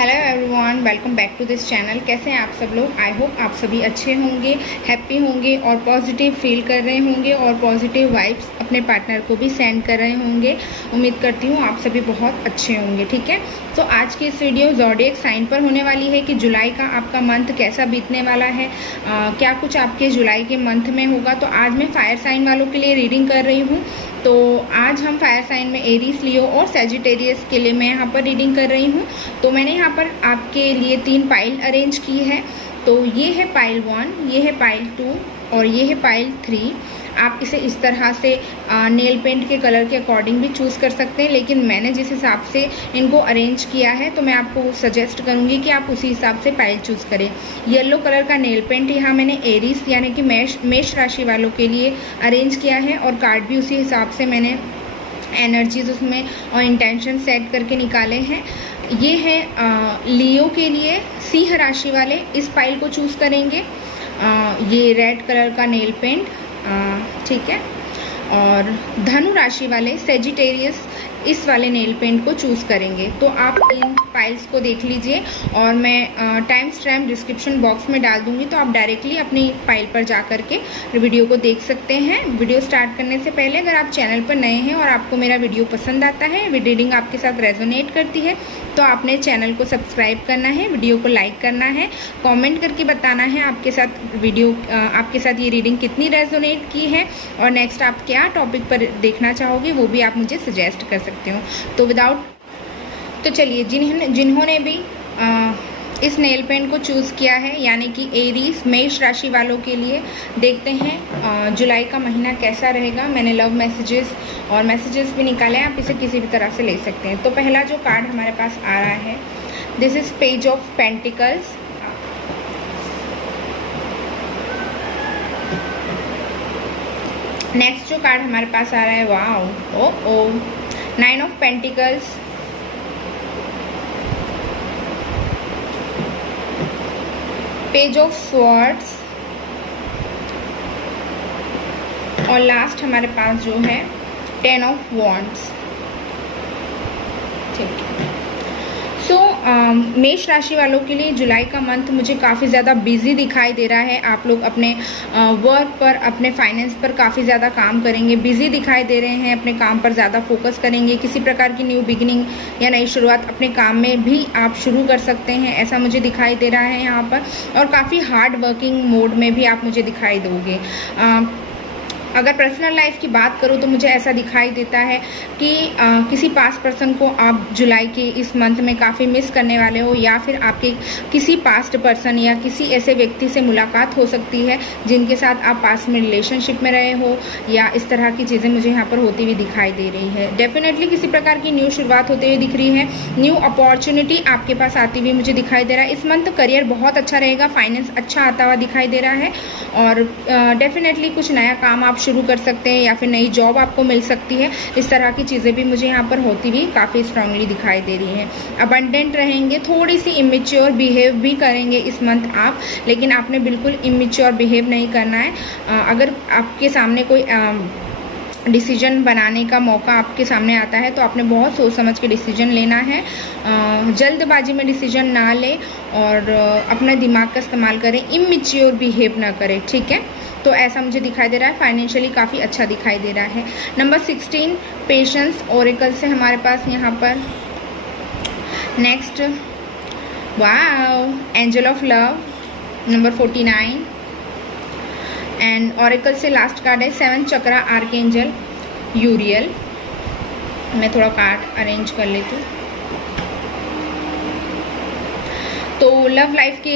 Hello everyone, welcome back to this channel. कैसे हैं आप सब लोग? आई होप आप सभी अच्छे होंगे, हैप्पी होंगे और पॉजिटिव फील कर रहे होंगे और पॉजिटिव वाइब्स अपने पार्टनर को भी सेंड कर रहे होंगे। उम्मीद करती हूँ आप सभी बहुत अच्छे होंगे। ठीक है, तो आज की इस वीडियो ज़ोडिएक साइन पर होने वाली है कि जुलाई का आपका मंथ कैसा बीतने वाला है, क्या कुछ आपके जुलाई के मंथ में होगा। तो आज मैं फायर साइन वालों के लिए रीडिंग कर रही हूँ। तो आज हम फायर साइन में एरीज, लियो और सैजिटेरियस के लिए मैं यहाँ पर रीडिंग कर रही हूँ। तो मैंने यहाँ पर आपके लिए 3 पाइल अरेंज की है। तो ये है पाइल 1, ये है पाइल 2 और ये है पाइल 3। आप इसे इस तरह से नेल पेंट के कलर के अकॉर्डिंग भी चूज़ कर सकते हैं, लेकिन मैंने जिस हिसाब से इनको अरेंज किया है तो मैं आपको सजेस्ट करूँगी कि आप उसी हिसाब से पाइल चूज़ करें। येलो कलर का नेल पेंट यहाँ मैंने एरीज यानी कि मेष राशि वालों के लिए अरेंज किया है और कार्ड भी उसी हिसाब से मैंने एनर्जीज उसमें और इंटेंशन सेट करके निकाले हैं। ये है लियो के लिए, सिंह राशि वाले इस पाइल को चूज़ करेंगे। ये रेड कलर का नेल पेंट, ठीक है। और धनु राशि वाले सैजिटेरियस इस वाले नेल पेंट को चूज़ करेंगे। तो आप इन फाइल्स को देख लीजिए और मैं टाइम स्टैम्प डिस्क्रिप्शन बॉक्स में डाल दूंगी, तो आप डायरेक्टली अपनी फाइल पर जा करके वीडियो को देख सकते हैं। वीडियो स्टार्ट करने से पहले अगर आप चैनल पर नए हैं और आपको मेरा वीडियो पसंद आता है, रीडिंग आपके साथ रेजोनेट करती है, तो आपने चैनल को सब्सक्राइब करना है, वीडियो को लाइक करना है, कमेंट करके बताना है आपके साथ ये रीडिंग कितनी रेजोनेट की है और नेक्स्ट आप क्या टॉपिक पर देखना चाहोगे वो भी आप मुझे सजेस्ट कर सकते हो। तो चलिए, जिन्होंने भी इस नेल पेंट को चूज़ किया है यानी कि एरीज मेष राशि वालों के लिए, देखते हैं जुलाई का महीना कैसा रहेगा। मैंने लव मैसेजेस भी निकाले हैं, आप इसे किसी भी तरह से ले सकते हैं। तो पहला जो कार्ड हमारे पास आ रहा है, this is page of pentacles. Next जो कार्ड हमारे पास आ रहा है, wow, 9 of pentacles, page of swords और लास्ट हमारे पास जो है 10 ऑफ वॉन्ड्स। ठीक है, सो मेष राशि वालों के लिए जुलाई का मंथ मुझे काफ़ी ज़्यादा बिजी दिखाई दे रहा है। आप लोग अपने वर्क पर, अपने फाइनेंस पर काफ़ी ज़्यादा काम करेंगे, बिजी दिखाई दे रहे हैं, अपने काम पर ज़्यादा फोकस करेंगे। किसी प्रकार की न्यू बिगिनिंग या नई शुरुआत अपने काम में भी आप शुरू कर सकते हैं, ऐसा मुझे दिखाई दे रहा है यहाँ पर। और काफ़ी हार्ड वर्किंग मोड में भी आप मुझे दिखाई दोगे। अगर पर्सनल लाइफ की बात करूँ तो मुझे ऐसा दिखाई देता है कि किसी पास पर्सन को आप जुलाई के इस मंथ में काफ़ी मिस करने वाले हो, या फिर आपके किसी पास्ट पर्सन या किसी ऐसे व्यक्ति से मुलाकात हो सकती है जिनके साथ आप पास में रिलेशनशिप में रहे हो, या इस तरह की चीज़ें मुझे यहाँ पर होती हुई दिखाई दे रही है। डेफिनेटली किसी प्रकार की न्यू शुरुआत होते हुए दिख रही है, न्यू अपॉर्चुनिटी आपके पास आती हुई मुझे दिखाई दे रहा है। इस मंथ करियर बहुत अच्छा रहेगा, फाइनेंस अच्छा आता हुआ दिखाई दे रहा है और डेफिनेटली कुछ नया काम आप शुरू कर सकते हैं या फिर नई जॉब आपको मिल सकती है। इस तरह की चीज़ें भी मुझे यहाँ पर होती हुई काफ़ी स्ट्रांगली दिखाई दे रही हैं। अबंडेंट रहेंगे, थोड़ी सी इमेच्योर बिहेव भी करेंगे इस मंथ आप, लेकिन आपने बिल्कुल इमेच्योर बिहेव नहीं करना है। अगर आपके सामने कोई डिसीजन बनाने का मौका आपके सामने आता है तो आपने बहुत सोच समझ के डिसीजन लेना है। जल्दबाजी में डिसीजन ना लें और अपने दिमाग का इस्तेमाल करें, इमेच्योर बिहेव ना करें। ठीक है, तो ऐसा मुझे दिखाई दे रहा है। फाइनेंशियली काफ़ी अच्छा दिखाई दे रहा है। नंबर 16 पेशेंस ओरेकल से हमारे पास यहाँ पर। Next, wow, angel of love number 49 and Oracle से लास्ट कार्ड है 7 चक्रा आर्कएंजल यूरियल। मैं थोड़ा कार्ड अरेंज कर लेती हूँ। तो लव लाइफ के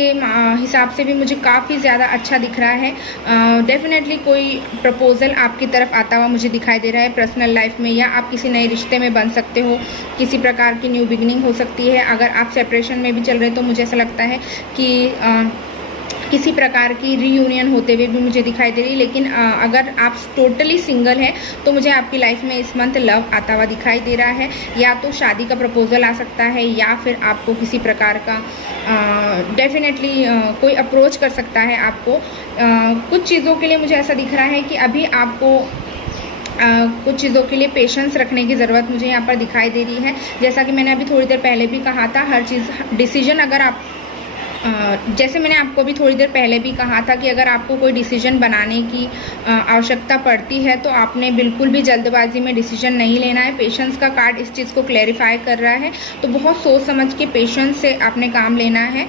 हिसाब से भी मुझे काफ़ी ज़्यादा अच्छा दिख रहा है। डेफिनेटली कोई प्रपोजल आपकी तरफ आता हुआ मुझे दिखाई दे रहा है पर्सनल लाइफ में, या आप किसी नए रिश्ते में बन सकते हो, किसी प्रकार की न्यू बिगिनिंग हो सकती है। अगर आप सेपरेशन में भी चल रहे तो मुझे ऐसा लगता है कि किसी प्रकार की रीयूनियन होते हुए भी मुझे दिखाई दे रही है। लेकिन अगर आप टोटली सिंगल हैं तो मुझे आपकी लाइफ में इस मंथ लव आता हुआ दिखाई दे रहा है। या तो शादी का प्रपोजल आ सकता है या फिर आपको किसी प्रकार का डेफिनेटली कोई अप्रोच कर सकता है आपको। कुछ चीज़ों के लिए मुझे ऐसा दिख रहा है कि अभी आपको कुछ चीज़ों के लिए पेशेंस रखने की ज़रूरत मुझे यहाँ पर दिखाई दे रही है। जैसा कि मैंने अभी थोड़ी देर पहले भी कहा था, हर चीज़ डिसीजन अगर आप जैसे मैंने आपको अभी थोड़ी देर पहले भी कहा था कि अगर आपको कोई डिसीजन बनाने की आवश्यकता पड़ती है तो आपने बिल्कुल भी जल्दबाजी में डिसीजन नहीं लेना है। पेशेंस का कार्ड इस चीज़ को क्लैरिफाई कर रहा है, तो बहुत सोच समझ के पेशेंस से आपने काम लेना है।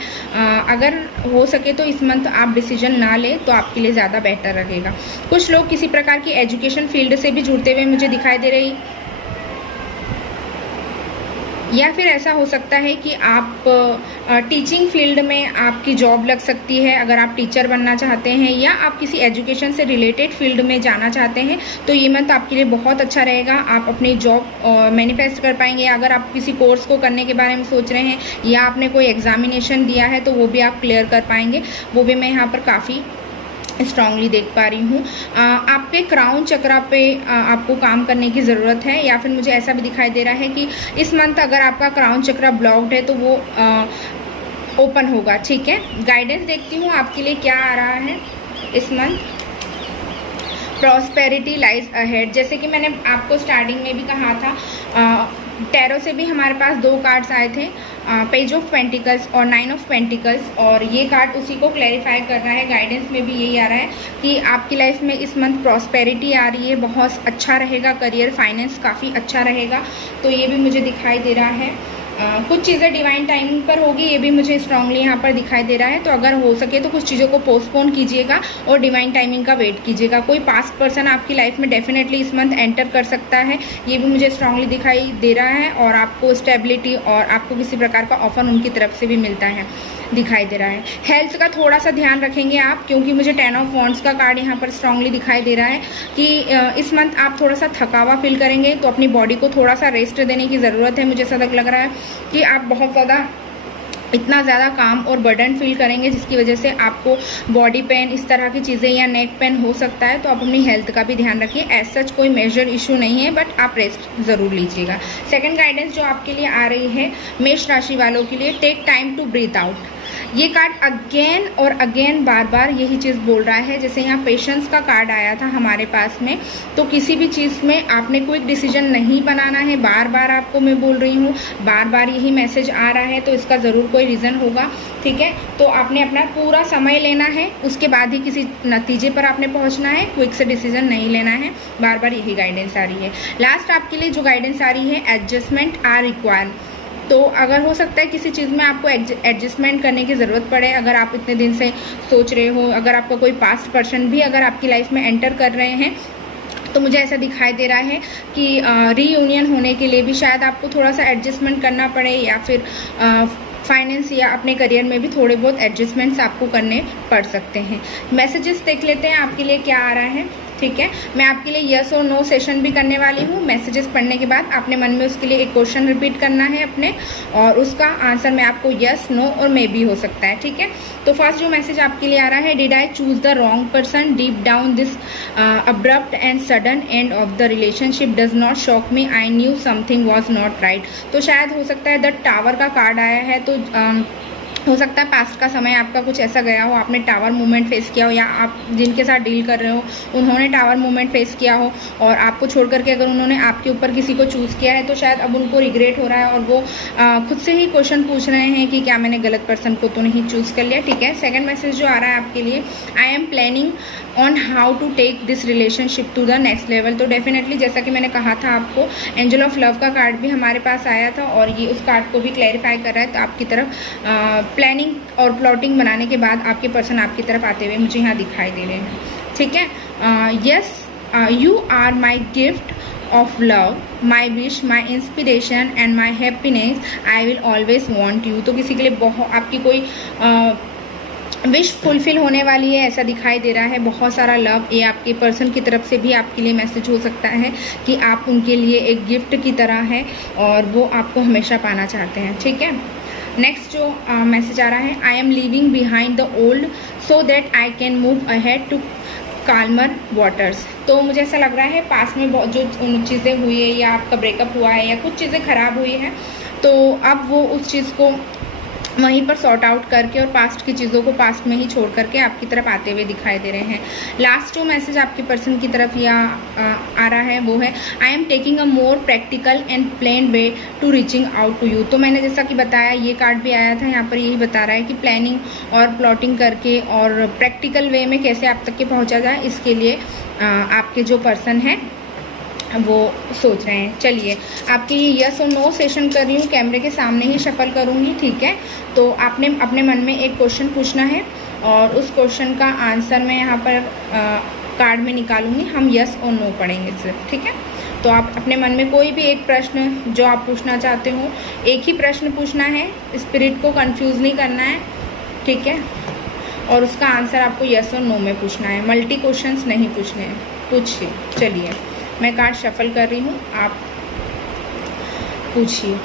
अगर हो सके तो इस मंथ आप डिसीजन ना लें तो आपके लिए ज़्यादा बेटर रहेगा। कुछ लोग किसी प्रकार की एजुकेशन फील्ड से भी जुड़ते हुए मुझे दिखाई दे रही, या फिर ऐसा हो सकता है कि आप टीचिंग फील्ड में आपकी जॉब लग सकती है। अगर आप टीचर बनना चाहते हैं या आप किसी एजुकेशन से रिलेटेड फील्ड में जाना चाहते हैं तो ये मंथ आपके लिए बहुत अच्छा रहेगा। आप अपनी जॉब मैनिफेस्ट कर पाएंगे। अगर आप किसी कोर्स को करने के बारे में सोच रहे हैं या आपने कोई एग्जामिनेशन दिया है तो वो भी आप क्लियर कर पाएंगे। वो भी मैं यहाँ पर काफ़ी स्ट्रांगली देख पा रही हूँ। आपके क्राउन चक्रा पे आपको काम करने की ज़रूरत है, या फिर मुझे ऐसा भी दिखाई दे रहा है कि इस मंथ अगर आपका क्राउन चक्रा ब्लॉक्ड है तो वो ओपन होगा। ठीक है, गाइडेंस देखती हूँ आपके लिए क्या आ रहा है इस मंथ। प्रॉस्पेरिटी लाइज अहेड, जैसे कि मैंने आपको स्टार्टिंग में भी कहा था, टैरो से भी हमारे पास 2 कार्ड्स आए थे, पेज ऑफ पेंटिकल्स और 9 ऑफ पेंटिकल्स, और ये कार्ड उसी को क्लैरिफाई कर रहा है। गाइडेंस में भी यही आ रहा है कि आपकी लाइफ में इस मंथ प्रॉस्पेरिटी आ रही है, बहुत अच्छा रहेगा। करियर, फाइनेंस काफ़ी अच्छा रहेगा, तो ये भी मुझे दिखाई दे रहा है। कुछ चीज़ें डिवाइन टाइमिंग पर होगी, ये भी मुझे स्ट्रांगली यहाँ पर दिखाई दे रहा है। तो अगर हो सके तो कुछ चीज़ों को पोस्टपोन कीजिएगा और डिवाइन टाइमिंग का वेट कीजिएगा। कोई पास्ट पर्सन आपकी लाइफ में डेफिनेटली इस मंथ एंटर कर सकता है, ये भी मुझे स्ट्रांगली दिखाई दे रहा है। और आपको स्टेबिलिटी और आपको किसी प्रकार का ऑफर उनकी तरफ से भी मिलता है, दिखाई दे रहा है। हेल्थ का थोड़ा सा ध्यान रखेंगे आप, क्योंकि मुझे 10 ऑफ वॉन्ड्स का कार्ड यहाँ पर स्ट्रांगली दिखाई दे रहा है कि इस मंथ आप थोड़ा सा थकावा फील करेंगे, तो अपनी बॉडी को थोड़ा सा रेस्ट देने की ज़रूरत है। मुझे ऐसा लग रहा है कि आप बहुत ज़्यादा इतना ज़्यादा काम और बर्डन फील करेंगे जिसकी वजह से आपको बॉडी पेन, इस तरह की चीज़ें या नेक पेन हो सकता है। तो आप अपनी हेल्थ का भी ध्यान रखिए। एज सच कोई मेजर इशू नहीं है, बट आप रेस्ट ज़रूर लीजिएगा। सेकंड गाइडेंस जो आपके लिए आ रही है मेष राशि वालों के लिए, take time to breathe out. ये कार्ड अगेन और अगेन बार बार यही चीज़ बोल रहा है। जैसे यहाँ पेशेंस का कार्ड आया था हमारे पास में, तो किसी भी चीज़ में आपने क्विक डिसीजन नहीं बनाना है। बार बार आपको मैं बोल रही हूँ, बार बार यही मैसेज आ रहा है, तो इसका ज़रूर कोई रीज़न होगा। ठीक है, तो आपने अपना पूरा समय लेना है, उसके बाद ही किसी नतीजे पर आपने पहुँचना है। क्विक से डिसीजन नहीं लेना है। बार बार यही गाइडेंस आ रही है। लास्ट आपके लिए जो गाइडेंस आ रही है, एडजस्टमेंट आर रिक्वायर्ड। तो अगर हो सकता है किसी चीज़ में आपको एडजस्टमेंट करने की ज़रूरत पड़े, अगर आप इतने दिन से सोच रहे हो, अगर आपका कोई पास्ट पर्सन भी अगर आपकी लाइफ में एंटर कर रहे हैं, तो मुझे ऐसा दिखाई दे रहा है कि रीयूनियन होने के लिए भी शायद आपको थोड़ा सा एडजस्टमेंट करना पड़े, या फिर फाइनेंस या अपने करियर में भी थोड़े बहुत एडजस्टमेंट्स आपको करने पड़ सकते हैं। मैसेजेस देख लेते हैं आपके लिए क्या आ रहा है। ठीक है, मैं आपके लिए यस और नो सेशन भी करने वाली हूँ। मैसेजेस पढ़ने के बाद आपने मन में उसके लिए एक क्वेश्चन रिपीट करना है अपने, और उसका आंसर मैं आपको यस, नो और मे भी हो सकता है। ठीक है, तो फर्स्ट जो मैसेज आपके लिए आ रहा है, did I choose the wrong person, deep down this abrupt and sudden end of the relationship does not shock me, I knew something was not right. तो शायद हो सकता है द टावर का कार्ड आया है, तो हो सकता है पास्ट का समय आपका कुछ ऐसा गया हो, आपने टावर मूवमेंट फेस किया हो, या आप जिनके साथ डील कर रहे हो उन्होंने टावर मूवमेंट फेस किया हो, और आपको छोड़ करके अगर उन्होंने आपके ऊपर किसी को चूज़ किया है तो शायद अब उनको रिग्रेट हो रहा है, और वो खुद से ही क्वेश्चन पूछ रहे हैं कि क्या मैंने गलत पर्सन को तो नहीं चूज़ कर लिया। ठीक है, सेकंड मैसेज जो आ रहा है आपके लिए, I am planning on how to take this relationship to the next level. तो डेफिनेटली जैसा कि मैंने कहा था आपको, एंजल ऑफ लव का कार्ड भी हमारे पास आया था, और ये उस कार्ड को भी क्लैरिफाई कर रहा है। तो आपकी तरफ प्लानिंग और प्लॉटिंग बनाने के बाद आपके पर्सन आपकी तरफ आते हुए मुझे यहाँ दिखाई दे रहे हैं। ठीक है, yes you are my gift of love, my wish, my inspiration and my happiness, I will always want you। तो किसी के लिए बहुत आपकी कोई विश फुलफिल होने वाली है, ऐसा दिखाई दे रहा है। बहुत सारा लव, ये आपके पर्सन की तरफ से भी आपके लिए मैसेज हो सकता है कि आप उनके लिए एक गिफ्ट की तरह है और वो आपको हमेशा पाना चाहते हैं। ठीक है, नेक्स्ट जो मैसेज आ रहा है, I am leaving behind the old so that I can move ahead to calmer waters. तो मुझे ऐसा लग रहा है पास में बहुत जो चीज़ें हुई है, या आपका ब्रेकअप हुआ है, या कुछ चीज़ें ख़राब हुई हैं, तो अब वो उस चीज़ को वहीं पर सॉर्ट आउट करके और पास्ट की चीज़ों को पास्ट में ही छोड़ करके आपकी तरफ आते हुए दिखाई दे रहे हैं। लास्ट जो मैसेज आपके पर्सन की तरफ या आ रहा है वो है, I am taking a more practical and plan way to reaching out to you. तो मैंने जैसा कि बताया, ये कार्ड भी आया था, यहाँ पर यही बता रहा है कि प्लानिंग और प्लॉटिंग करके और प्रैक्टिकल वे में कैसे आप तक के पहुँचा जाए, इसके लिए आपके जो पर्सन है वो सोच रहे हैं। चलिए, आपकी ये यस और नो सेशन कर रही हूँ, कैमरे के सामने ही शफल करूँगी, ठीक है। तो आपने अपने मन में एक क्वेश्चन पूछना है और उस क्वेश्चन का आंसर मैं यहाँ पर कार्ड में निकालूंगी। हम यस और नो पढ़ेंगे सिर्फ, ठीक है। तो आप अपने मन में कोई भी एक प्रश्न जो आप पूछना चाहते हो, एक ही प्रश्न पूछना है, स्पिरिट को कंफ्यूज नहीं करना है, ठीक है। और उसका आंसर आपको यस और नो में पूछना है, मल्टी क्वेश्चंस नहीं पूछने हैं। पूछिए। चलिए, मैं कार्ड शफल कर रही हूँ, आप पूछिए।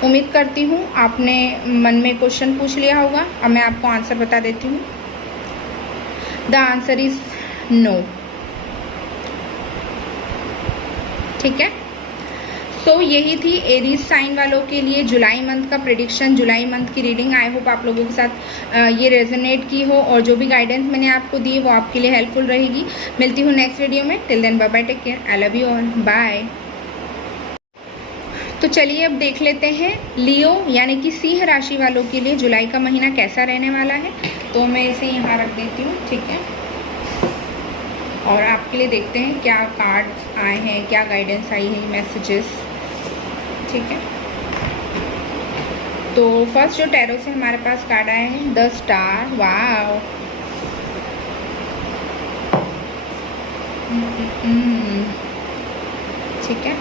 उम्मीद करती हूँ आपने मन में क्वेश्चन पूछ लिया होगा। अब मैं आपको आंसर बता देती हूँ। द आंसर इज नो, ठीक है। तो यही थी एरीज साइन वालों के लिए जुलाई मंथ का प्रेडिक्शन, जुलाई मंथ की रीडिंग। आई होप आप लोगों के साथ ये रेजोनेट की हो और जो भी गाइडेंस मैंने आपको दी वो आपके लिए हेल्पफुल रहेगी। मिलती हूँ नेक्स्ट वीडियो में। Till then bye bye, take care, I love you all, bye. तो चलिए अब देख लेते हैं लियो यानी कि सिंह राशि वालों के लिए जुलाई का महीना कैसा रहने वाला है। तो मैं इसे यहाँ रख देती हूँ, ठीक है। और आपके लिए देखते हैं क्या कार्ड्स आए हैं, क्या गाइडेंस आई है, मैसेजेस, ठीक है। तो फर्स्ट जो टैरो से हमारे पास कार्ड आया है, द स्टार। वाव, ठीक है,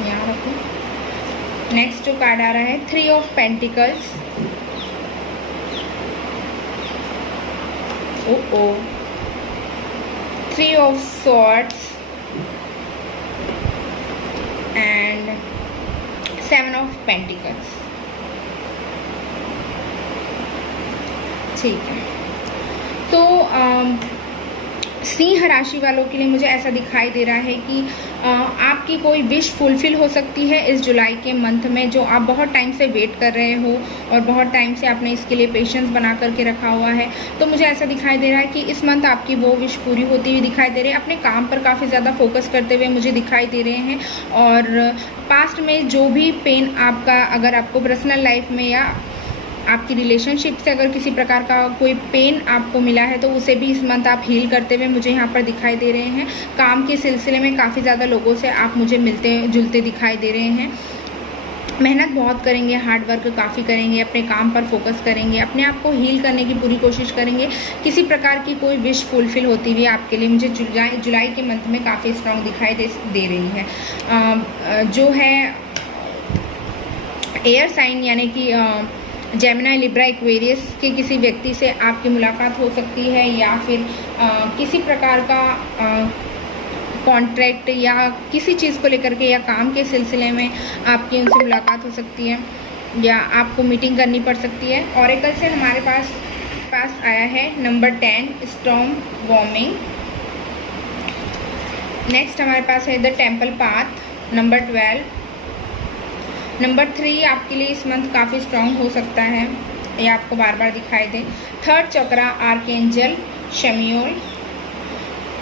यहाँ रखो। नेक्स्ट जो कार्ड आ रहा है, 3 of pentacles. Oh 3 of swords and 7 of pentacles, ठीक है। तो सिंह राशि वालों के लिए मुझे ऐसा दिखाई दे रहा है कि आपकी कोई विश फुलफिल हो सकती है इस जुलाई के मंथ में, जो आप बहुत टाइम से वेट कर रहे हो और बहुत टाइम से आपने इसके लिए पेशेंस बना करके रखा हुआ है। तो मुझे ऐसा दिखाई दे रहा है कि इस मंथ आपकी वो विश पूरी होती हुई दिखाई दे रही है। अपने काम पर काफ़ी ज़्यादा फोकस करते हुए मुझे दिखाई दे रहे हैं। और पास्ट में जो भी पेन आपका, अगर आपको पर्सनल लाइफ में या आपकी रिलेशनशिप से अगर किसी प्रकार का कोई पेन आपको मिला है, तो उसे भी इस मंथ आप हील करते हुए मुझे यहाँ पर दिखाई दे रहे हैं। काम के सिलसिले में काफ़ी ज़्यादा लोगों से आप मुझे मिलते जुलते दिखाई दे रहे हैं। मेहनत बहुत करेंगे, हार्ड वर्क काफ़ी करेंगे, अपने काम पर फोकस करेंगे, अपने आप को हील करने की पूरी कोशिश करेंगे। किसी प्रकार की कोई विश फुलफिल होती हुई आपके लिए मुझे जुलाई के मंथ में काफ़ी स्ट्रॉन्ग दिखाई दे रही है। जो है एयर साइन यानी कि जेमिनी, लिब्रा, एक्वेरियस के किसी व्यक्ति से आपकी मुलाकात हो सकती है, या फिर किसी प्रकार का कॉन्ट्रैक्ट या किसी चीज़ को लेकर के या काम के सिलसिले में आपकी उनसे मुलाकात हो सकती है या आपको मीटिंग करनी पड़ सकती है। ऑरेकल से हमारे पास आया है नंबर 10, स्टॉर्म वॉर्मिंग। नेक्स्ट हमारे पास है the temple path, number 12। Number 3 आपके लिए इस मंथ काफ़ी स्ट्रॉन्ग हो सकता है, ये आपको बार बार दिखाई दे। 3rd चक्रा, आर्कएंजल शमियोल।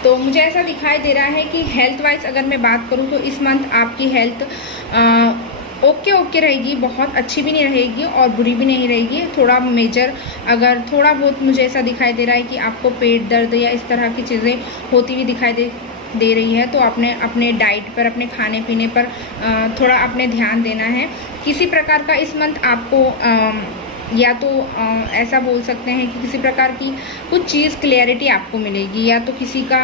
तो मुझे ऐसा दिखाई दे रहा है कि हेल्थ वाइज अगर मैं बात करूँ तो इस मंथ आपकी हेल्थ ओके रहेगी, बहुत अच्छी भी नहीं रहेगी और बुरी भी नहीं रहेगी। थोड़ा मेजर अगर थोड़ा बहुत मुझे ऐसा दिखाई दे रहा है कि आपको पेट दर्द या इस तरह की चीज़ें होती हुई दिखाई दे रही है, तो आपने अपने डाइट पर, अपने खाने पीने पर थोड़ा अपने ध्यान देना है। किसी प्रकार का इस मंथ आपको या तो ऐसा बोल सकते हैं कि किसी प्रकार की कुछ चीज़ क्लियरिटी आपको मिलेगी, या तो किसी का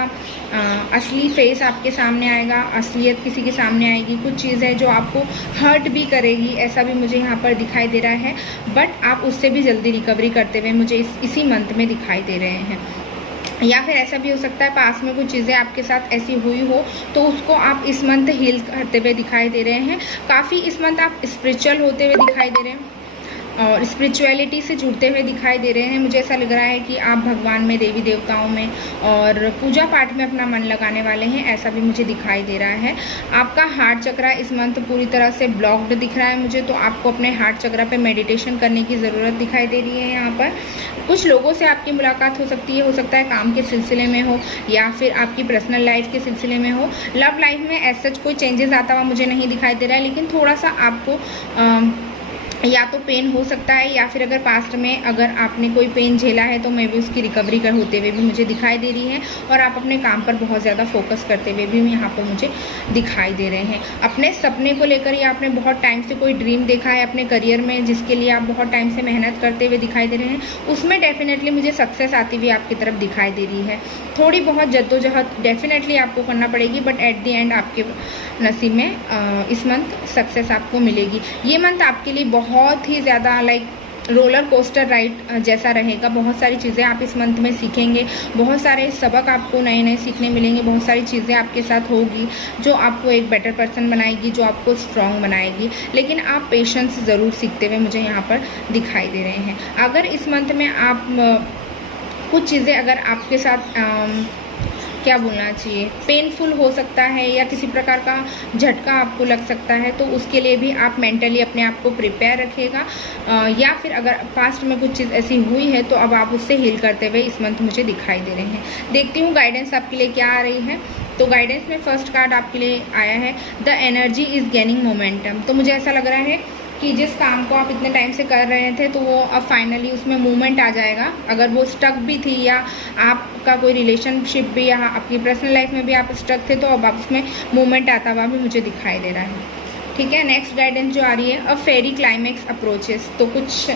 असली फेस आपके सामने आएगा, असलियत किसी के सामने आएगी। कुछ चीज़ है जो आपको हर्ट भी करेगी, ऐसा भी मुझे यहाँ पर दिखाई दे रहा है, बट आप उससे भी जल्दी रिकवरी करते हुए मुझे इसी मंथ में दिखाई दे रहे हैं। या फिर ऐसा भी हो सकता है पास में कुछ चीज़ें आपके साथ ऐसी हुई हो तो उसको आप इस मंथ हील करते हुए दिखाई दे रहे हैं। काफ़ी इस मंथ आप स्पिरिचुअल होते हुए दिखाई दे रहे हैं। और स्पिरिचुअलिटी से जुड़ते हुए दिखाई दे रहे हैं। मुझे ऐसा लग रहा है कि आप भगवान में, देवी देवताओं में और पूजा पाठ में अपना मन लगाने वाले हैं, ऐसा भी मुझे दिखाई दे रहा है। आपका हार्ट चक्रा इस मंथ पूरी तरह से ब्लॉक्ड दिख रहा है मुझे, तो आपको अपने हार्ट चक्रा पे मेडिटेशन करने की ज़रूरत दिखाई दे रही है। यहाँ पर कुछ लोगों से आपकी मुलाकात हो सकती है, हो सकता है काम के सिलसिले में हो या फिर आपकी पर्सनल लाइफ के सिलसिले में हो। लव लाइफ में ऐसा कोई चेंजेस आता हुआ मुझे नहीं दिखाई दे रहा है, लेकिन थोड़ा सा आपको या तो पेन हो सकता है या फिर अगर पास्ट में अगर आपने कोई पेन झेला है तो मे भी उसकी रिकवरी कर होते हुए भी मुझे दिखाई दे रही है। और आप अपने काम पर बहुत ज़्यादा फोकस करते हुए भी यहाँ पर मुझे दिखाई दे रहे हैं। अपने सपने को लेकर या आपने बहुत टाइम से कोई ड्रीम देखा है अपने करियर में, जिसके लिए आप बहुत टाइम से मेहनत करते हुए दिखाई दे रहे हैं, उसमें डेफिनेटली मुझे सक्सेस आती हुई आपकी तरफ दिखाई दे रही है। थोड़ी बहुत जद्दोजहद डेफिनेटली आपको करना पड़ेगी, बट एट द एंड आपके नसीब में इस मंथ सक्सेस आपको मिलेगी। ये मंथ आपके लिए बहुत ही ज़्यादा लाइक रोलर कोस्टर राइड जैसा रहेगा। बहुत सारी चीज़ें आप इस मंथ में सीखेंगे, बहुत सारे सबक आपको नए नए सीखने मिलेंगे, बहुत सारी चीज़ें आपके साथ होगी जो आपको एक बेटर पर्सन बनाएगी, जो आपको स्ट्रॉन्ग बनाएगी। लेकिन आप पेशेंस ज़रूर सीखते हुए मुझे यहाँ पर दिखाई दे रहे हैं। अगर इस मंथ में आप कुछ चीज़ें अगर आपके साथ क्या बोलना चाहिए, पेनफुल हो सकता है या किसी प्रकार का झटका आपको लग सकता है, तो उसके लिए भी आप मेंटली अपने आप को प्रिपेयर रखिएगा। या फिर अगर पास्ट में कुछ चीज़ ऐसी हुई है तो अब आप उससे हील करते हुए इस मंथ मुझे दिखाई दे रहे हैं। देखती हूँ गाइडेंस आपके लिए क्या आ रही है। तो गाइडेंस में फर्स्ट कार्ड आपके लिए आया है the energy is gaining momentum. तो मुझे ऐसा लग रहा है कि जिस काम को आप इतने टाइम से कर रहे थे तो वो अब फाइनली उसमें मूवमेंट आ जाएगा। अगर वो स्टक भी थी या आपका कोई रिलेशनशिप भी या आपकी पर्सनल लाइफ में भी आप स्टक थे, तो अब आप उसमें मूवमेंट आता हुआ भी मुझे दिखाई दे रहा है। ठीक है, नेक्स्ट गाइडेंस जो आ रही है, अ फेरी क्लाइमैक्स अप्रोचेस। तो कुछ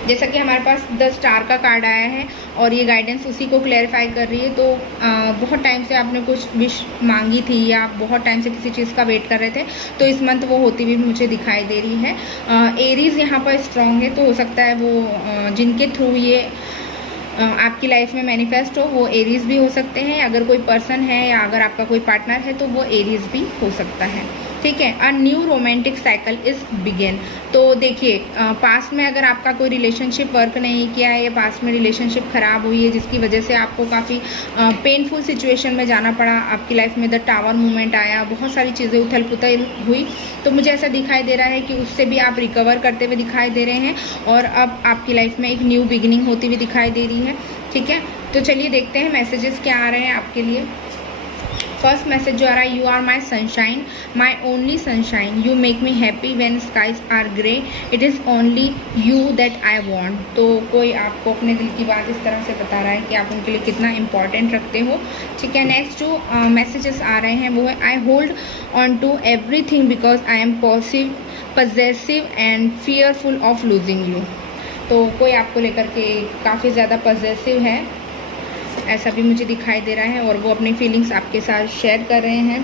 जैसा कि हमारे पास द स्टार का कार्ड आया है और ये गाइडेंस उसी को क्लैरिफाई कर रही है। तो बहुत टाइम से आपने कुछ विश मांगी थी या बहुत टाइम से किसी चीज़ का वेट कर रहे थे, तो इस मंथ वो होती हुई मुझे दिखाई दे रही है। एरीज यहाँ पर स्ट्रॉन्ग है, तो हो सकता है वो जिनके थ्रू ये आपकी लाइफ में मैनिफेस्ट हो वो एरीज भी हो सकते हैं। अगर कोई पर्सन है या अगर आपका कोई पार्टनर है तो वो एरीज भी हो सकता है। ठीक है, a new romantic cycle is begin. तो देखिए, पास्ट में अगर आपका कोई रिलेशनशिप वर्क नहीं किया है या पास्ट में रिलेशनशिप ख़राब हुई है जिसकी वजह से आपको काफ़ी पेनफुल सिचुएशन में जाना पड़ा, आपकी लाइफ में द टावर मूवमेंट आया, बहुत सारी चीज़ें उथल पुथल हुई, तो मुझे ऐसा दिखाई दे रहा है कि उससे भी आप रिकवर करते हुए दिखाई दे रहे हैं और अब आपकी लाइफ में एक न्यू बिगिनिंग होती हुई दिखाई दे रही है। ठीक है, तो चलिए देखते हैं मैसेजेस क्या आ रहे हैं आपके लिए। फर्स्ट मैसेज जो आ रहा है, you are my sunshine, my only sunshine, you make me happy when skies are grey, it is only you that I want. तो कोई आपको अपने दिल की बात इस तरह से बता रहा है कि आप उनके लिए कितना इंपॉर्टेंट रखते हो। ठीक है, नेक्स्ट जो मैसेजेस आ रहे हैं वो है, I hold on to everything because I am possessive and fearful of losing you. तो कोई आपको लेकर के काफ़ी ज़्यादा पॉसेसिव है, ऐसा भी मुझे दिखाई दे रहा है और वो अपनी फीलिंग्स आपके साथ शेयर कर रहे हैं।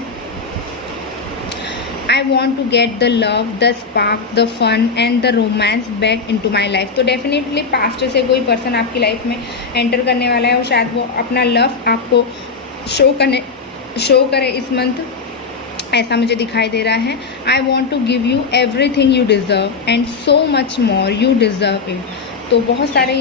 I want to get the love, the spark, the fun and the romance back into my life. तो डेफिनेटली पास्ट से कोई पर्सन आपकी लाइफ में एंटर करने वाला है और शायद वो अपना लव आपको शो करे इस मंथ, ऐसा मुझे दिखाई दे रहा है। I want to give you everything you deserve and so much more, you deserve it. तो बहुत सारी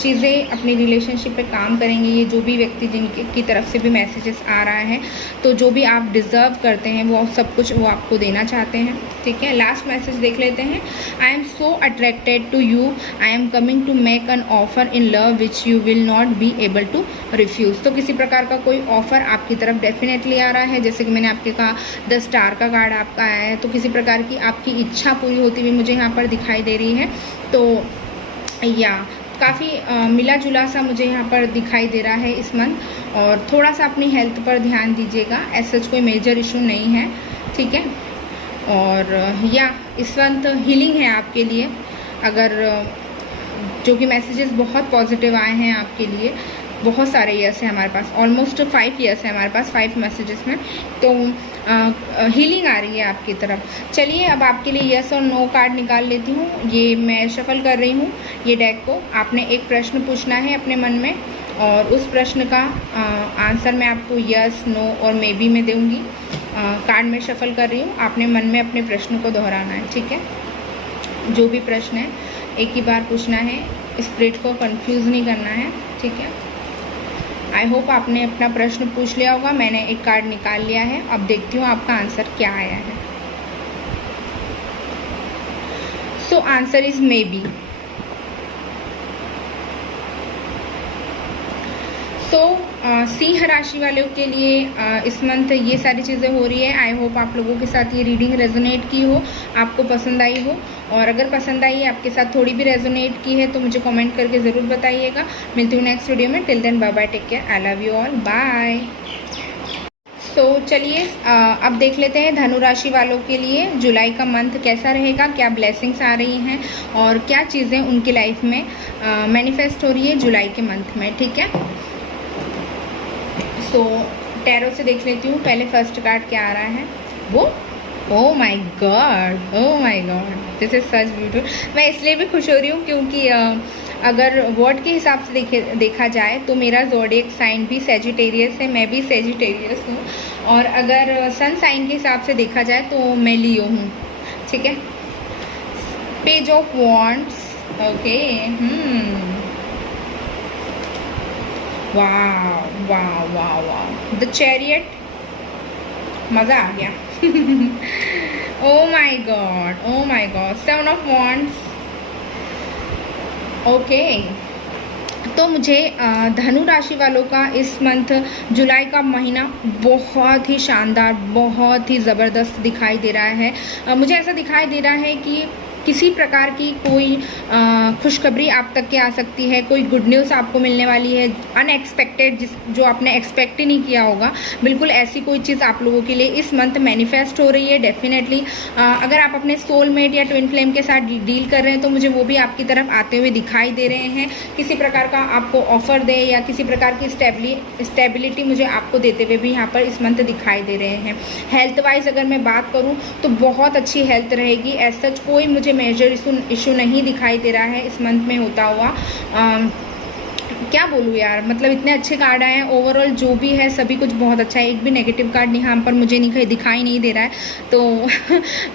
चीज़ें अपनी रिलेशनशिप पे काम करेंगे ये जो भी व्यक्ति जिनकी तरफ से भी मैसेजेस आ रहा है। तो जो भी आप डिज़र्व करते हैं वो सब कुछ वो आपको देना चाहते हैं। ठीक है, लास्ट मैसेज देख लेते हैं। I am so attracted to you, I am coming to make an offer in love which you will not be able to refuse. तो किसी प्रकार का कोई ऑफ़र आपकी तरफ डेफिनेटली आ रहा है। जैसे कि मैंने आपके कहा द स्टार का कार्ड आपका आया है, तो किसी प्रकार की आपकी इच्छा पूरी होती हुई मुझे यहाँ पर दिखाई दे रही है। तो या काफ़ी मिला जुला सा मुझे यहाँ पर दिखाई दे रहा है इस मंथ। और थोड़ा सा अपनी हेल्थ पर ध्यान दीजिएगा, ऐसा कोई मेजर इशू नहीं है। ठीक है, और या इस मंथ हीलिंग है आपके लिए। अगर जो कि मैसेजेस बहुत पॉजिटिव आए हैं आपके लिए, बहुत सारे ईयर्स हैं हमारे पास, ऑलमोस्ट 5 ईयर्स है हमारे पास 5 मैसेजेस में, तो हीलिंग आ रही है आपकी तरफ। चलिए अब आपके लिए यस और नो कार्ड निकाल लेती हूँ। ये मैं शफल कर रही हूँ ये डेक को। आपने एक प्रश्न पूछना है अपने मन में और उस प्रश्न का आंसर मैं आपको यस, नो और मे बी में दूँगी। कार्ड में शफल कर रही हूँ, आपने मन में अपने प्रश्न को दोहराना है। ठीक है, जो भी प्रश्न है एक ही बार पूछना है, स्पिरिट को कंफ्यूज नहीं करना है, ठीक है। आई होप आपने अपना प्रश्न पूछ लिया होगा। मैंने एक कार्ड निकाल लिया है, अब देखती हूँ आपका आंसर क्या आया है। So answer is maybe. So सिंह राशि वालों के लिए इस मंथ ये सारी चीज़ें हो रही है। आई होप आप लोगों के साथ ये रीडिंग रेजोनेट की हो, आपको पसंद आई हो, और अगर पसंद आई, आपके साथ थोड़ी भी रेजोनेट की है तो मुझे कमेंट करके ज़रूर बताइएगा। मिलती हूँ नेक्स्ट वीडियो में। Till then bye bye, take care, I love you all, bye. तो चलिए अब देख लेते हैं धनु राशि वालों के लिए जुलाई का मंथ कैसा रहेगा, क्या ब्लेसिंग्स आ रही हैं और क्या चीज़ें उनकी लाइफ में मैनिफेस्ट हो रही है जुलाई के मंथ में, ठीक है। सो टैरो से देख लेती हूँ। पहले फर्स्ट कार्ड क्या आ रहा है वो, oh my god, oh my god, this is such beautiful. मैं इसलिए भी खुश हो रही हूँ क्योंकि अगर वर्ड के हिसाब से देखा जाए तो मेरा ज़ोडिएक साइन भी सेजिटेरियस है, मैं भी सेजिटेरियस हूँ, और अगर सन साइन के हिसाब से देखा जाए तो मैं लियो हूँ, ठीक है। Page of wands, okay, wow wow wow wow, the chariot, मज़ा आ गया। Oh my god, oh my god, seven of wands, okay. तो मुझे धनु राशि वालों का इस मंथ जुलाई का महीना बहुत ही शानदार, बहुत ही ज़बरदस्त दिखाई दे रहा है। मुझे ऐसा दिखाई दे रहा है कि किसी प्रकार की कोई खुशखबरी आप तक के आ सकती है, कोई गुड न्यूज़ आपको मिलने वाली है, अनएक्सपेक्टेड, जो आपने एक्सपेक्ट ही नहीं किया होगा। बिल्कुल ऐसी कोई चीज़ आप लोगों के लिए इस मंथ मैनिफेस्ट हो रही है डेफिनेटली। अगर आप अपने सोलमेट या ट्विन फ्लेम के साथ डील कर रहे हैं तो मुझे वो भी आपकी तरफ आते हुए दिखाई दे रहे हैं। किसी प्रकार का आपको ऑफर दे या किसी प्रकार की स्टेबिलिटी मुझे आपको देते हुए भी यहाँ पर इस मंथ दिखाई दे रहे हैं। हेल्थ वाइज अगर मैं बात करूँ तो बहुत अच्छी हेल्थ रहेगी। एज सच कोई मुझे मेजर इशू नहीं दिखाई दे रहा है इस मंथ में होता हुआ। क्या बोलूँ यार, मतलब इतने अच्छे कार्ड आए हैं। ओवरऑल जो भी है सभी कुछ बहुत अच्छा है, एक भी नेगेटिव कार्ड यहाँ पर मुझे नहीं दिखाई नहीं दे रहा है, तो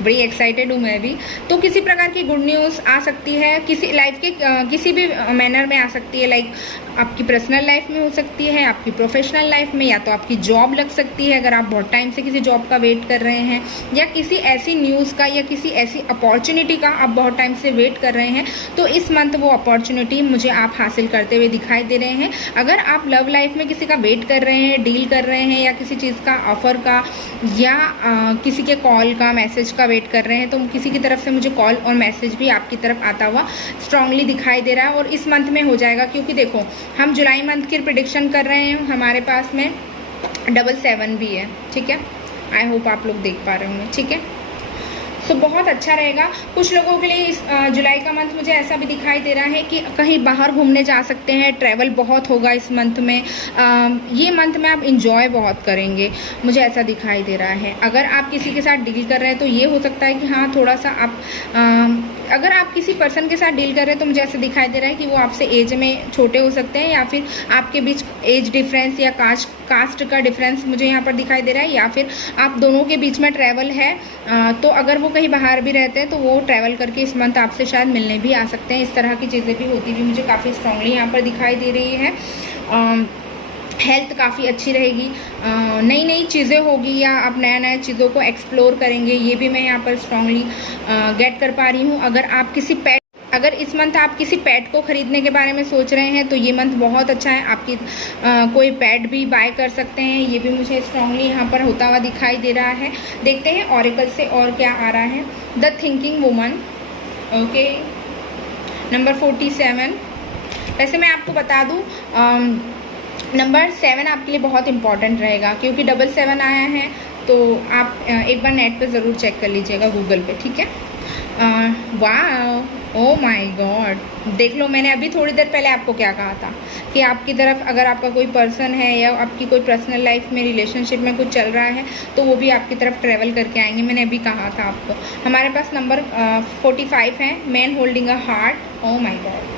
बड़ी एक्साइटेड हूँ मैं भी। तो किसी प्रकार की गुड न्यूज़ आ सकती है, किसी लाइफ के किसी भी मैनर में आ सकती है। लाइक आपकी पर्सनल लाइफ में हो सकती है, आपकी प्रोफेशनल लाइफ में, या तो आपकी जॉब लग सकती है अगर आप बहुत टाइम से किसी जॉब का वेट कर रहे हैं, या किसी ऐसी न्यूज़ का या किसी ऐसी अपॉर्चुनिटी का आप बहुत टाइम से वेट कर रहे हैं, तो इस मंथ वो अपॉर्चुनिटी मुझे आप हासिल करते हुए दिखाई दे रहे हैं। अगर आप लव लाइफ में किसी का वेट कर रहे हैं, डील कर रहे हैं, या किसी चीज़ का ऑफर का या किसी के कॉल का मैसेज का वेट कर रहे हैं, तो किसी की तरफ से मुझे कॉल और मैसेज भी आपकी तरफ आता हुआ स्ट्रांगली दिखाई दे रहा है, और इस मंथ में हो जाएगा। क्योंकि देखो हम जुलाई मंथ की प्रेडिक्शन कर रहे हैं, हमारे पास में 77 भी है, ठीक है। आई होप आप लोग देख पा रहे होंगे, ठीक है। सो बहुत अच्छा रहेगा कुछ लोगों के लिए। इस जुलाई का मंथ मुझे ऐसा भी दिखाई दे रहा है कि कहीं बाहर घूमने जा सकते हैं, ट्रैवल बहुत होगा इस मंथ में। ये मंथ में आप इंजॉय बहुत करेंगे, मुझे ऐसा दिखाई दे रहा है। अगर आप किसी के साथ डील कर रहे हैं तो ये हो सकता है कि हाँ थोड़ा सा आप अगर आप किसी पर्सन के साथ डील कर रहे हैं तो मुझे ऐसा दिखाई दे रहा है कि वो आपसे एज में छोटे हो सकते हैं, या फिर आपके बीच एज डिफरेंस या कास्ट का डिफरेंस मुझे यहाँ पर दिखाई दे रहा है, या फिर आप दोनों के बीच में ट्रैवल है। तो अगर वो कहीं बाहर भी रहते हैं तो वो ट्रैवल करके इस मंथ आपसे शायद मिलने भी आ सकते हैं। इस तरह की चीज़ें भी होती हुई मुझे काफ़ी स्ट्रांगली यहाँ पर दिखाई दे रही है। हेल्थ काफ़ी अच्छी रहेगी, नई नई चीज़ें होगी, या आप नया नया चीज़ों को एक्सप्लोर करेंगे, ये भी मैं यहाँ पर स्ट्रांगली गेट कर पा रही हूँ। अगर इस मंथ आप किसी पेट को खरीदने के बारे में सोच रहे हैं तो ये मंथ बहुत अच्छा है। आपकी कोई पेट भी बाय कर सकते हैं, ये भी मुझे स्ट्रांगली यहाँ पर होता हुआ दिखाई दे रहा है। देखते हैं ऑरेकल से और क्या आ रहा है। The thinking woman, okay, number 47। वैसे मैं आपको बता दूँ नंबर 7 आपके लिए बहुत इंपॉर्टेंट रहेगा, क्योंकि 77 आया है, तो आप एक बार नेट पे ज़रूर चेक कर लीजिएगा गूगल पे, ठीक है। वाह, ओ माय गॉड, देख लो मैंने अभी थोड़ी देर पहले आपको क्या कहा था कि आपकी तरफ अगर आपका कोई पर्सन है या आपकी कोई पर्सनल लाइफ में रिलेशनशिप में कुछ चल रहा है तो वो भी आपकी तरफ ट्रैवल करके आएंगे। मैंने अभी कहा था आपको। हमारे पास नंबर 45 है, man holding a heart. Oh my God,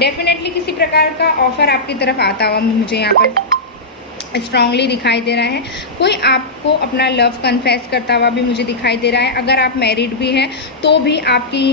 definitely किसी प्रकार का ऑफर आपकी तरफ आता हुआ मुझे यहाँ पर स्ट्रांगली दिखाई दे रहा है। कोई आपको अपना लव कन्फेस करता हुआ भी मुझे दिखाई दे रहा है। अगर आप मैरिड भी हैं तो भी आपकी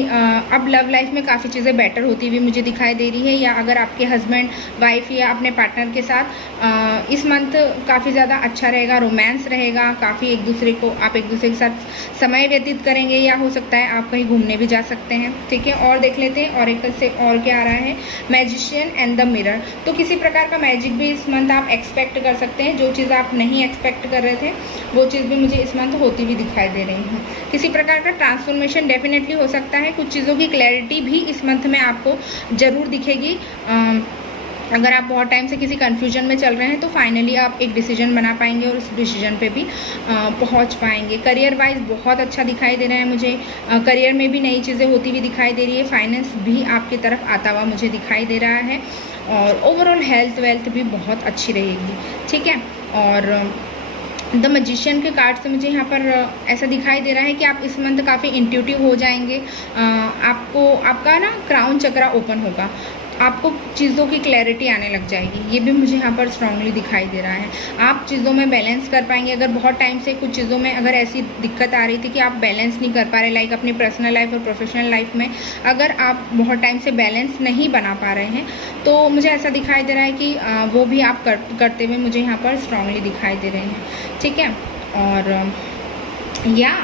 अब लव लाइफ में काफ़ी चीज़ें बेटर होती हुई मुझे दिखाई दे रही है। या अगर आपके हस्बैंड वाइफ या अपने पार्टनर के साथ इस मंथ काफ़ी ज़्यादा अच्छा रहेगा, रोमांस रहेगा, काफ़ी एक दूसरे के साथ समय व्यतीत करेंगे, या हो सकता है आप कहीं घूमने भी जा सकते हैं। ठीक है, और देख लेते हैं ऑरेकल से और क्या आ रहा है। मैजिशियन एंड द मिरर, तो किसी प्रकार का मैजिक भी इस मंथ आप एक्सपेक्ट कर सकते हैं। जो चीज़ आप नहीं एक्सपेक्ट कर रहे थे वो चीज़ भी मुझे इस मंथ होती हुई दिखाई दे रही है। किसी प्रकार का ट्रांसफॉर्मेशन डेफिनेटली हो सकता है। कुछ चीज़ों की क्लैरिटी भी इस मंथ में आपको ज़रूर दिखेगी। अगर आप बहुत टाइम से किसी कन्फ्यूजन में चल रहे हैं तो फाइनली आप एक डिसीजन बना पाएंगे और उस डिसीजन पे भी पहुंच पाएंगे। करियर वाइज बहुत अच्छा दिखाई दे रहा है मुझे। करियर में भी नई चीज़ें होती हुई दिखाई दे रही है। फाइनेंस भी आपकी तरफ आता हुआ मुझे दिखाई दे रहा है। और ओवरऑल हेल्थ वेल्थ भी बहुत अच्छी रहेगी। ठीक है, और द मैजिशियन के कार्ड से मुझे यहाँ पर ऐसा दिखाई दे रहा है कि आप इस मंथ काफ़ी इंट्यूटिव हो जाएंगे। आपका ना क्राउन चक्रा ओपन होगा, आपको चीज़ों की क्लैरिटी आने लग जाएगी। ये भी मुझे यहाँ पर स्ट्रांगली दिखाई दे रहा है। आप चीज़ों में बैलेंस कर पाएंगे। अगर बहुत टाइम से कुछ चीज़ों में अगर ऐसी दिक्कत आ रही थी कि आप बैलेंस नहीं कर पा रहे, लाइक अपनी पर्सनल लाइफ और प्रोफेशनल लाइफ में अगर आप बहुत टाइम से बैलेंस नहीं बना पा रहे हैं तो मुझे ऐसा दिखाई दे रहा है कि वो भी आप करते हुए मुझे यहाँ पर स्ट्रांगली दिखाई दे रहे हैं। ठीक है, और या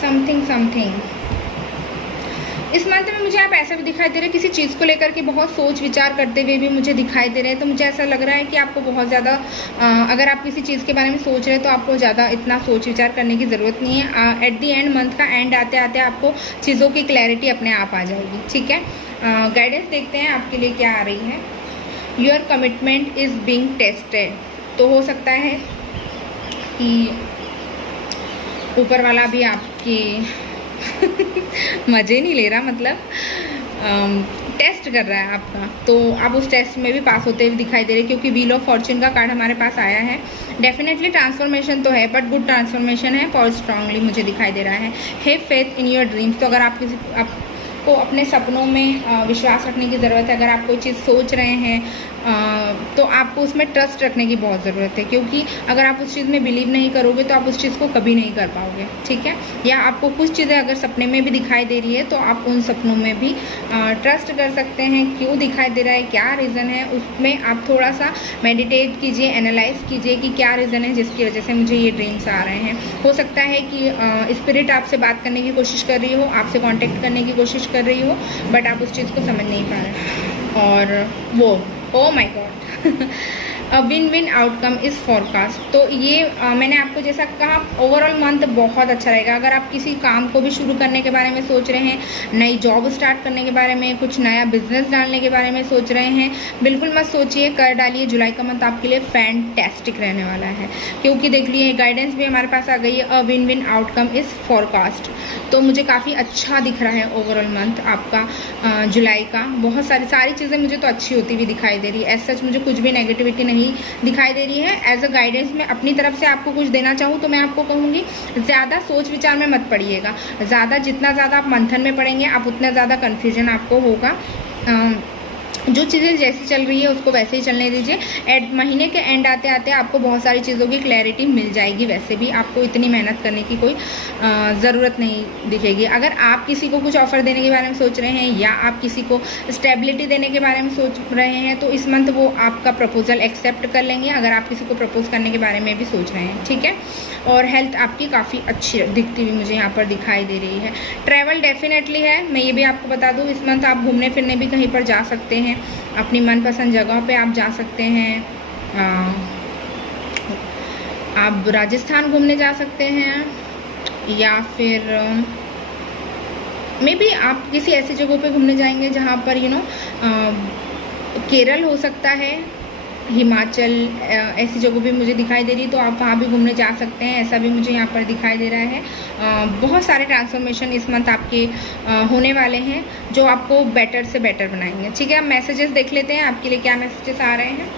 समथिंग इस मंथ में मुझे आप ऐसा भी दिखाई दे रहे हैं, किसी चीज़ को लेकर के बहुत सोच विचार करते हुए भी मुझे दिखाई दे रहे हैं। तो मुझे ऐसा लग रहा है कि आपको बहुत ज़्यादा अगर आप किसी चीज़ के बारे में सोच रहे हैं तो आपको ज़्यादा इतना सोच विचार करने की ज़रूरत नहीं है। एट दी एंड, मंथ का एंड आते आते आपको चीज़ों की क्लैरिटी अपने आप आ जाएगी। ठीक है, गाइडेंस देखते हैं आपके लिए क्या आ रही है। Your commitment is being tested, तो हो सकता है कि ऊपर वाला भी आपकी मज़े नहीं ले रहा, मतलब टेस्ट कर रहा है आपका, तो आप उस टेस्ट में भी पास होते हुए दिखाई दे रहे हैं। क्योंकि व्हील ऑफ फॉर्च्यून का कार्ड हमारे पास आया है। डेफिनेटली ट्रांसफॉर्मेशन तो है, बट गुड ट्रांसफॉर्मेशन है। और स्ट्रांगली मुझे दिखाई दे रहा है have faith in your dreams, तो अगर आपको अपने सपनों में विश्वास रखने की ज़रूरत है। अगर आप कोई चीज़ सोच रहे हैं तो आपको उसमें ट्रस्ट रखने की बहुत ज़रूरत है। क्योंकि अगर आप उस चीज़ में बिलीव नहीं करोगे तो आप उस चीज़ को कभी नहीं कर पाओगे। ठीक है, या आपको कुछ चीज़ें अगर सपने में भी दिखाई दे रही है तो आप उन सपनों में भी ट्रस्ट कर सकते हैं। क्यों दिखाई दे रहा है, क्या रीज़न है, उसमें आप थोड़ा सा मेडिटेट कीजिए, एनालाइज कीजिए कि क्या रीज़न है जिसकी वजह से मुझे ये ड्रीम्स आ रहे हैं। हो सकता है कि स्पिरिट आपसे बात करने की कोशिश कर रही हो, आपसे कॉन्टेक्ट करने की कोशिश कर रही हो, बट आप उस चीज़ को समझ नहीं पा रहे। और वो oh my God win win outcome is forecast, तो ये मैंने आपको जैसा कहा ओवरऑल मंथ बहुत अच्छा रहेगा। अगर आप किसी काम को भी शुरू करने के बारे में सोच रहे हैं, नई जॉब स्टार्ट करने के बारे में, कुछ नया बिजनेस डालने के बारे में सोच रहे हैं, बिल्कुल मत सोचिए, कर डालिए। जुलाई का मंथ आपके लिए फैंटास्टिक रहने वाला है। क्योंकि देख लिए गाइडेंस भी हमारे पास आ गई है, a win win outcome is forecast, तो मुझे काफ़ी अच्छा दिख रहा है ओवरऑल मंथ आपका जुलाई का। बहुत सारी चीज़ें मुझे तो अच्छी होती हुई दिखाई दे रही है। एज सच मुझे कुछ भी नेगेटिविटी नहीं दिखाई दे रही है। एज अ गाइडेंस में अपनी तरफ से आपको कुछ देना चाहूँ तो मैं आपको कहूँगी ज़्यादा सोच विचार में मत पड़िएगा। जितना ज़्यादा आप मंथन में पड़ेंगे आप उतना ज़्यादा कन्फ्यूजन आपको होगा। जो चीज़ें जैसी चल रही है उसको वैसे ही चलने दीजिए। महीने के एंड आते आते आपको बहुत सारी चीज़ों की क्लैरिटी मिल जाएगी। वैसे भी आपको इतनी मेहनत करने की कोई ज़रूरत नहीं दिखेगी। अगर आप किसी को कुछ ऑफ़र देने के बारे में सोच रहे हैं या आप किसी को स्टेबिलिटी देने के बारे में सोच रहे हैं तो इस मंथ वो आपका प्रपोजल एक्सेप्ट कर लेंगे, अगर आप किसी को प्रपोज करने के बारे में भी सोच रहे हैं। ठीक है, और हेल्थ आपकी काफ़ी अच्छी दिखती हुई मुझे यहाँ पर दिखाई दे रही है। ट्रैवल डेफिनेटली है। मैं ये भी आपको बता दूँ, इस मंथ आप घूमने फिरने भी कहीं पर जा सकते हैं, अपनी मनपसंद जगहों पे आप जा सकते हैं। आप राजस्थान घूमने जा सकते हैं, या फिर मे बी आप किसी ऐसी जगहों पे घूमने जाएंगे जहाँ पर केरल हो सकता है, हिमाचल, ऐसी जगह भी मुझे दिखाई दे रही, तो आप वहाँ भी घूमने जा सकते हैं। ऐसा भी मुझे यहाँ पर दिखाई दे रहा है। बहुत सारे ट्रांसफॉर्मेशन इस मंथ आपके होने वाले हैं जो आपको बेटर से बेटर बनाएंगे। ठीक है, अब मैसेजेस देख लेते हैं आपके लिए क्या मैसेजेस आ रहे हैं।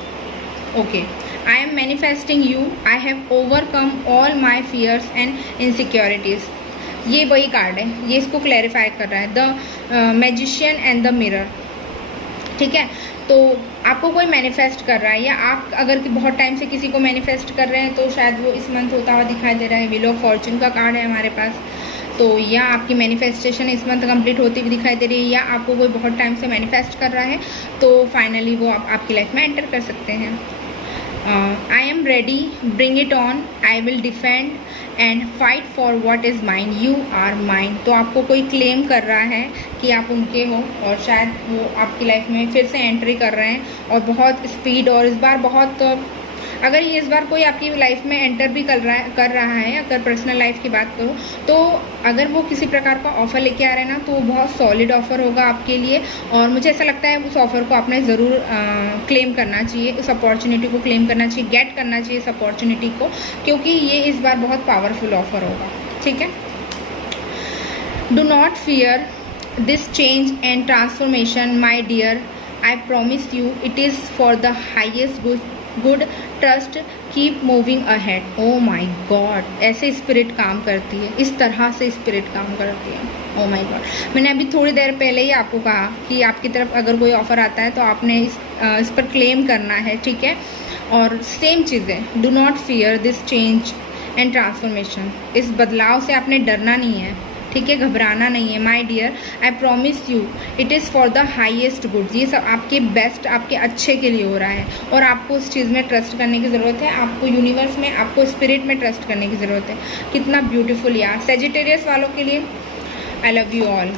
Okay, I am manifesting you, I have overcome all my fears and insecurities. ये वही कार्ड है, ये इसको क्लैरिफाई कर रहा है। The magician and the mirror, ठीक है। तो आपको कोई मैनिफेस्ट कर रहा है, या आप अगर कि बहुत टाइम से किसी को मैनिफेस्ट कर रहे हैं तो शायद वो इस मंथ होता हुआ दिखाई दे रहा है। व्हील ऑफ फॉर्चून का कार्ड है हमारे पास। तो या आपकी मैनिफेस्टेशन इस मंथ कंप्लीट होती हुई दिखाई दे रही है, या आपको कोई बहुत टाइम से मैनिफेस्ट कर रहा है तो फाइनली वो आपकी लाइफ में एंटर कर सकते हैं। I am ready, bring it on, I will defend and fight for what is mine, you are mine. तो आपको कोई क्लेम कर रहा है कि आप उनके हो, और शायद वो आपकी लाइफ में फिर से एंट्री कर रहे हैं और बहुत स्पीड, और इस बार बहुत, अगर ये इस बार कोई आपकी लाइफ में एंटर भी कर रहा है, अगर पर्सनल लाइफ की बात करूँ तो अगर वो किसी प्रकार का ऑफ़र लेके आ रहे हैं ना, तो वो बहुत सॉलिड ऑफ़र होगा आपके लिए। और मुझे ऐसा लगता है उस ऑफ़र को आपने ज़रूर क्लेम करना चाहिए, उस अपॉर्चुनिटी को क्लेम करना चाहिए, गेट करना चाहिए इस अपॉर्चुनिटी को, क्योंकि ये इस बार बहुत पावरफुल ऑफ़र होगा। ठीक है। Do not fear this change and transformation my dear, I promise you it is for the highest good, trust, keep moving ahead. Oh my god, ऐसे स्पिरिट काम करती है, इस तरह से स्पिरिट काम करती है। ओ माई गॉड, मैंने अभी थोड़ी देर पहले ही आपको कहा कि आपकी तरफ अगर कोई ऑफ़र आता है तो आपने इस पर क्लेम करना है। ठीक है। और सेम चीज़ें, do not fear this change and transformation, इस बदलाव से आपने डरना नहीं है। ठीक है, घबराना नहीं है। My dear, I promise you it is for the highest good, ये सब आपके बेस्ट, आपके अच्छे के लिए हो रहा है, और आपको उस चीज़ में ट्रस्ट करने की ज़रूरत है। आपको यूनिवर्स में, आपको स्पिरिट में ट्रस्ट करने की ज़रूरत है। कितना ब्यूटीफुल यार। सेजिटेरियस वालों के लिए आई लव यू ऑल,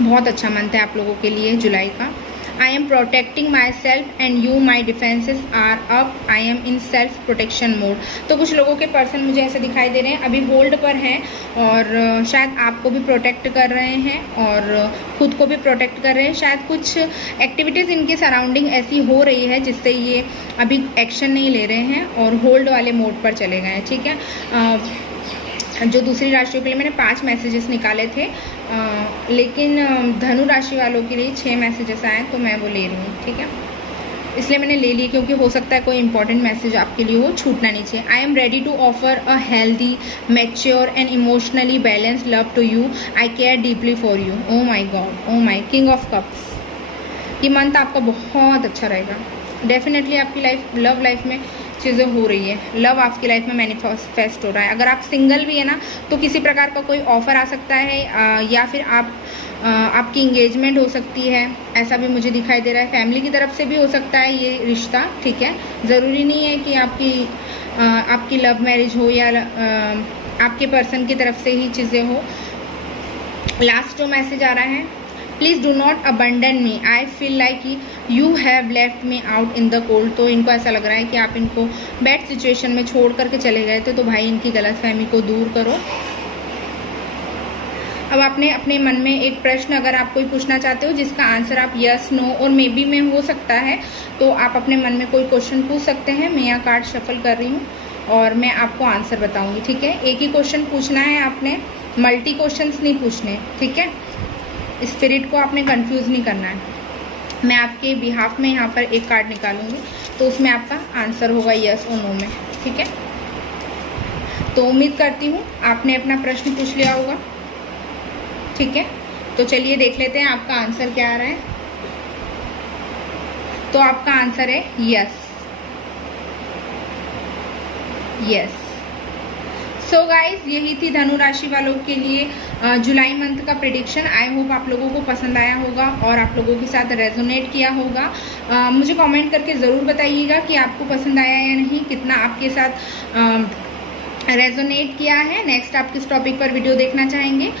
बहुत अच्छा मंथ है आप लोगों के लिए जुलाई का। I am protecting myself and you, my defences are up, I am in self protection mode. तो कुछ लोगों के पर्सन मुझे ऐसे दिखाई दे रहे हैं अभी होल्ड पर हैं, और शायद आपको भी प्रोटेक्ट कर रहे हैं और खुद को भी प्रोटेक्ट कर रहे हैं। शायद कुछ एक्टिविटीज़ इनके सराउंडिंग ऐसी हो रही है जिससे ये अभी एक्शन नहीं ले रहे हैं और होल्ड वाले मोड पर चले गए हैं। ठीक है। जो दूसरी राशियों के लिए मैंने 5 मैसेजेस निकाले थे, लेकिन धनु राशि वालों के लिए 6 मैसेजेस आए, तो मैं वो ले रही हूँ। ठीक है, इसलिए मैंने ले लिए, क्योंकि हो सकता है कोई इंपॉर्टेंट मैसेज आपके लिए हो, छूटना नहीं चाहिए। I am ready to offer a healthy, mature and emotionally balanced love to you, I care deeply for you. Oh my god, oh my king of cups. ये मंथ आपका बहुत अच्छा रहेगा। डेफिनेटली आपकी लव लाइफ में चीज़ें हो रही है, लव आपकी लाइफ में मैनिफेस्ट हो रहा है। अगर आप सिंगल भी है ना, तो किसी प्रकार का कोई ऑफ़र आ सकता है, या फिर आपकी इंगेजमेंट हो सकती है, ऐसा भी मुझे दिखाई दे रहा है। फैमिली की तरफ से भी हो सकता है ये रिश्ता। ठीक है, ज़रूरी नहीं है कि आपकी लव मैरिज हो या आपके पर्सन की तरफ से ही चीज़ें हो। लास्ट जो मैसेज आ रहा है, please do not abandon me, I feel like you have left me out in the cold. तो इनको ऐसा लग रहा है कि आप इनको बैड सिचुएशन में छोड़ करके चले गए थे, तो भाई इनकी गलतफहमी को दूर करो। अब आपने अपने मन में एक प्रश्न अगर आप कोई पूछना चाहते हो जिसका आंसर आप यस, नो और मे बी में हो सकता है, तो आप अपने मन में कोई क्वेश्चन पूछ सकते हैं। मैं यहाँ कार्ड शफल कर रही हूँ और मैं आपको आंसर बताऊँगी। ठीक है, एक ही क्वेश्चन पूछना है आपने, मल्टी क्वेश्चंस नहीं पूछने। ठीक है, स्पिरिट को आपने कंफ्यूज नहीं करना है। मैं आपके बिहाफ में यहाँ पर एक कार्ड निकालूंगी, तो उसमें आपका आंसर होगा यस और नो में। ठीक है, तो उम्मीद करती हूँ आपने अपना प्रश्न पूछ लिया होगा। ठीक है, तो चलिए देख लेते हैं आपका आंसर क्या आ रहा है। तो आपका आंसर है यस, यस। सो गाइज, यही थी धनु राशि वालों के लिए जुलाई मंथ का प्रेडिक्शन। आई होप आप लोगों को पसंद आया होगा और आप लोगों के साथ रेजोनेट किया होगा। मुझे कमेंट करके ज़रूर बताइएगा कि आपको पसंद आया या नहीं, कितना आपके साथ रेजोनेट किया है। नेक्स्ट आप किस टॉपिक पर वीडियो देखना चाहेंगे,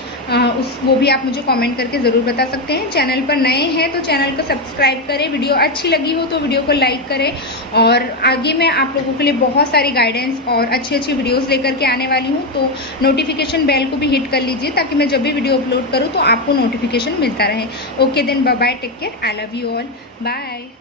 वो भी आप मुझे कमेंट करके ज़रूर बता सकते हैं। चैनल पर नए हैं तो चैनल को सब्सक्राइब करें, वीडियो अच्छी लगी हो तो वीडियो को लाइक करें, और आगे मैं आप लोगों के लिए बहुत सारी गाइडेंस और अच्छी अच्छी वीडियोस लेकर के आने वाली हूँ। तो नोटिफिकेशन बेल को भी हिट कर लीजिए ताकि मैं जब भी वीडियो अपलोड करूँ तो आपको नोटिफिकेशन मिलता रहे। Okay then, bye bye, take care, I love you all, bye.